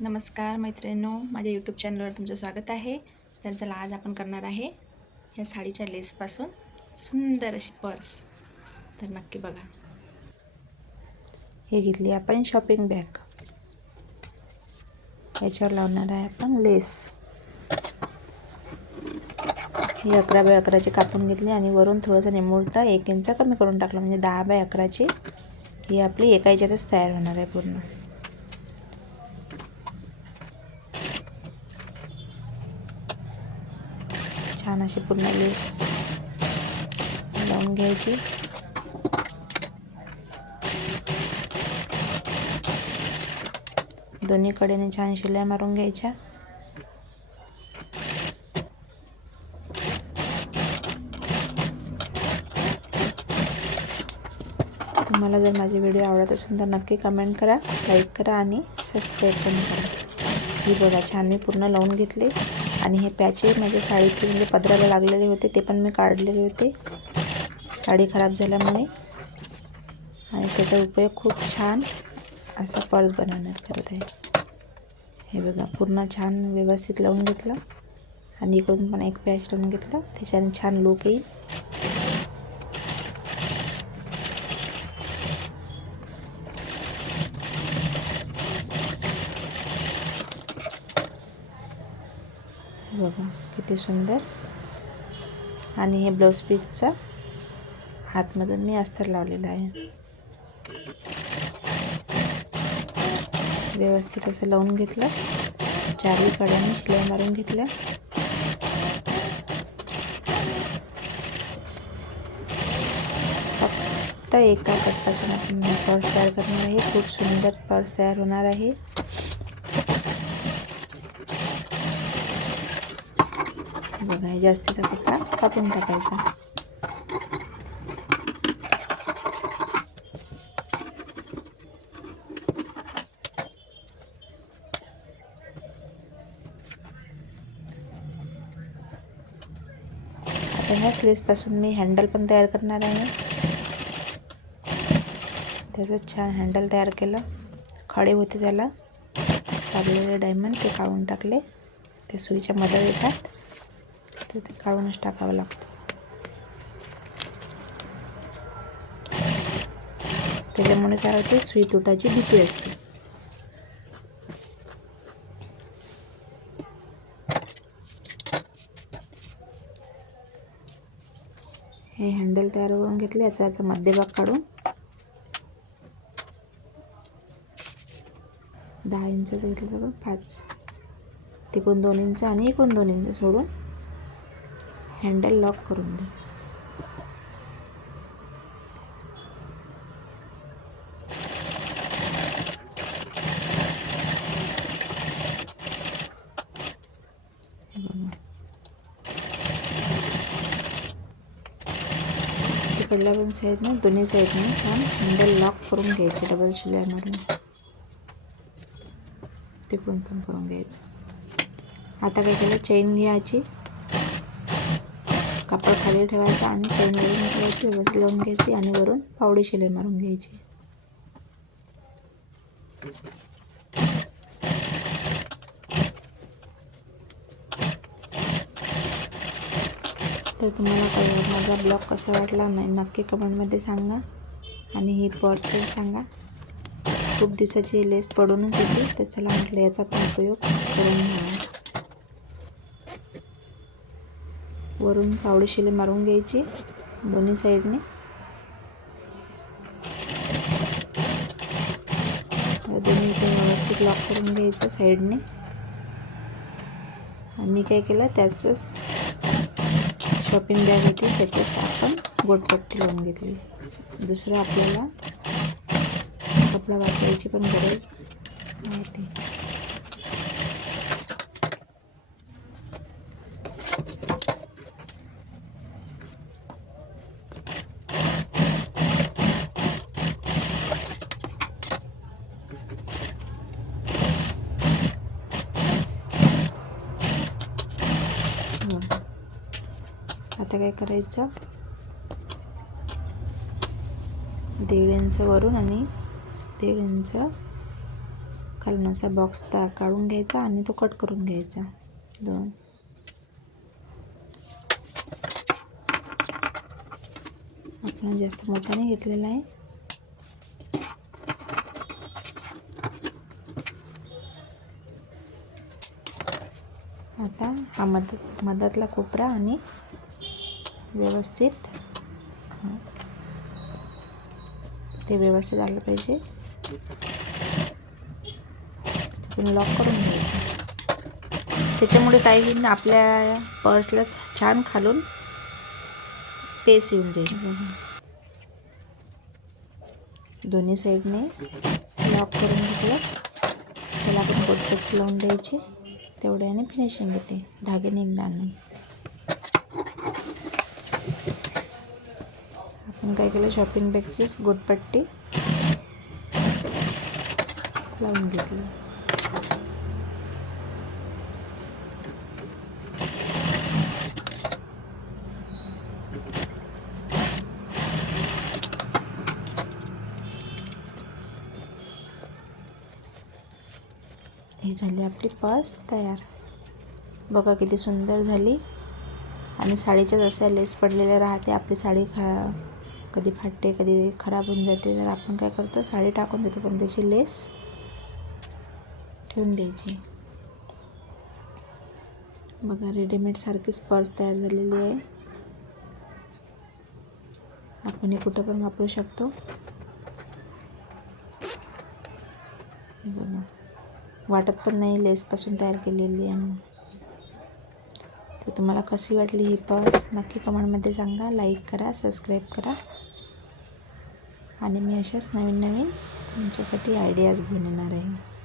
नमस्कार मैत्रिणींनो माझ्या यूट्यूब चॅनलवर तुमचं स्वागत आहे. तर चला आज आपण करणार आहे ह्या साडीच्या लेसपासून सुंदर अशी पर्स तर नक्की बघा. हे घेतली आपण शॉपिंग बॅग याच्यावर लावणार आहे आपण लेस ही अकरा बाय अकराची कापून घेतली आणि वरून थोडंसं निमुळता एक इंच कमी करून टाकलं म्हणजे दहा बाय अकराची. ही आपली एका याच्यातच तयार होणार आहे पूर्ण. छान अशी पूर्ण लेस लावून घ्यायची. दोन्ही कडेने छान शिलाई मारून घ्यायच्या. तुम्हाला जर माझे व्हिडिओ आवडत असेल तर नक्की कमेंट करा लाईक करा आणि सबस्क्राईब पण करा. ही बघा छान मी पूर्ण लावून घेतली. आणि हे पॅचे माझ्या साडीतले म्हणजे पदराला लागलेले होते ते पण मी काढलेले होते. साडी खराब झाल्यामुळे. आणि त्याचा उपयोग खूप छान असा पर्स बनवण्यात करत आहे. हे बघा पूर्ण छान व्यवस्थित लावून घेतलं. आणि इकडून पण एक पॅच लावून घेतला. त्याच्याने छान लुक येईल. बघा किती सुंदर. आणि हे ब्लाऊज पीसचा हातमधून मी अस्तर लावलेला आहे. व्यवस्थित असं लावून घेतलं. चारही कड्याने शिलाई मारून घेतल्या. फक्त एका कटपासून आपण पर्स तयार करणार आहे. खूप सुंदर पर्स तयार होणार आहे. बघा हे जास्तीचा कपडा कापून टाकायचा. आता ह्याच लेसपासून मी हँडल पण तयार करणार आहे. त्याचं छान हँडल तयार केलं. खडे होते त्याला. काढलेले डायमंड ते काढून टाकले. ते सुईच्या मदत येतात. तर ते काढूनच टाकावं लागतं. त्याच्यामुळे काय होते सुई तुटाची भीती असते. हे हँडल तयार करून घेतले याचा याचा मध्यभाग काढून दहा इंचाचं घेतलं तर पाच. तिकडून दोन इंच आणि इकडून दोन इंच सोडून हँडल लॉक करून दे. तिकडल्या पण साईडने दोन्ही साईडने छान हँडल लॉक करून घ्यायचे डबल शिलाई मारून तिकडून पण करून घ्यायचं. आता काय केलं? चेन घ्यायची. कापड खाली ठेवायचं आणि चेन वरून ठेवायची व्यवस्थित लावून घ्यायची आणि वरून पावडी शिलाई मारून घ्यायची. तर तुम्हाला माझा ब्लॉग कसा वाटला नाही नक्की कमेंटमध्ये सांगा आणि ही पर्स पण सांगा. खूप दिवसाची लेस पडूनच होती तर चला म्हटलं याचा पण उपयोग करून घ्यावा वरून पावडी शिले मारून घ्यायची दोन्ही साईडने. दोन्ही इथे व्यवस्थित लॉक करून घ्यायचं साईडने. आणि मी काय केलं त्याचंच शॉपिंग बॅग होती त्याच्याच आपण गोटपट्टी लावून घेतली. दुसरं आपल्याला कपडा वापरायची पण गरज नव्हती. आता काय करायचं? दीड इंच वरून आणि दीड इंच खालून असा बॉक्स ता काढून घ्यायचा आणि तो कट करून घ्यायचा. दोन. आपण जास्त मोठा नाही घेतलेला आहे. आता हा मदत मधातला कोपरा आणि व्यवस्थित. ते व्यवस्थित आलं पाहिजे. तिथून लॉक करून घ्यायचं. त्याच्यामुळे काही होईल आपल्या पर्सला छान खालून पेस येऊन जाईल. दोन्ही साईडने लॉक करून घेतलं. त्याला आपण बोटपट्टी लावून द्यायची. तेवढ्याने फिनिशिंग येते. धागे निघणार नाही. आपण काय केलं शॉपिंग बॅगचीच गोटपट्टी लावून घेतली ही झाली आपली पर्स तयार बघा किती सुंदर झाली आणि साडीच्या जशा लेस पडलेल्या राहते आपली साडी खा कधी फाटते कधी खराब होऊन जाते तर आपण काय करतो साडी टाकून देतो पण त्याची लेस ठेवून द्यायची. बघा रेडीमेड सारखीच पर्स तयार झालेली आहे. आपण हे कुठं पण वापरू शकतो. बघा. वाटत पण नाही लेसपासून तयार केलेली आहे. म्हणून. तुम्हाला कशी वाटली ही पर्स नक्की कमेंटमध्ये सांगा. लाईक करा सबस्क्राईब करा. आणि मी अशाच नवीन नवीन तुमच्यासाठी आयडियाज घेऊन येणार आहे.